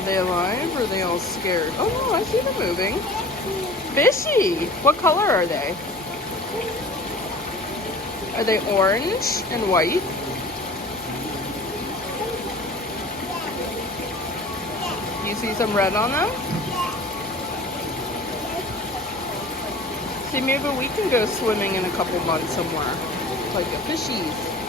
Are they alive or are they all scared? Oh no, I see them moving. Fishy! What color are they? Are they orange and white? You see some red on them? See, maybe we can go swimming in a couple months somewhere. Like the fishies.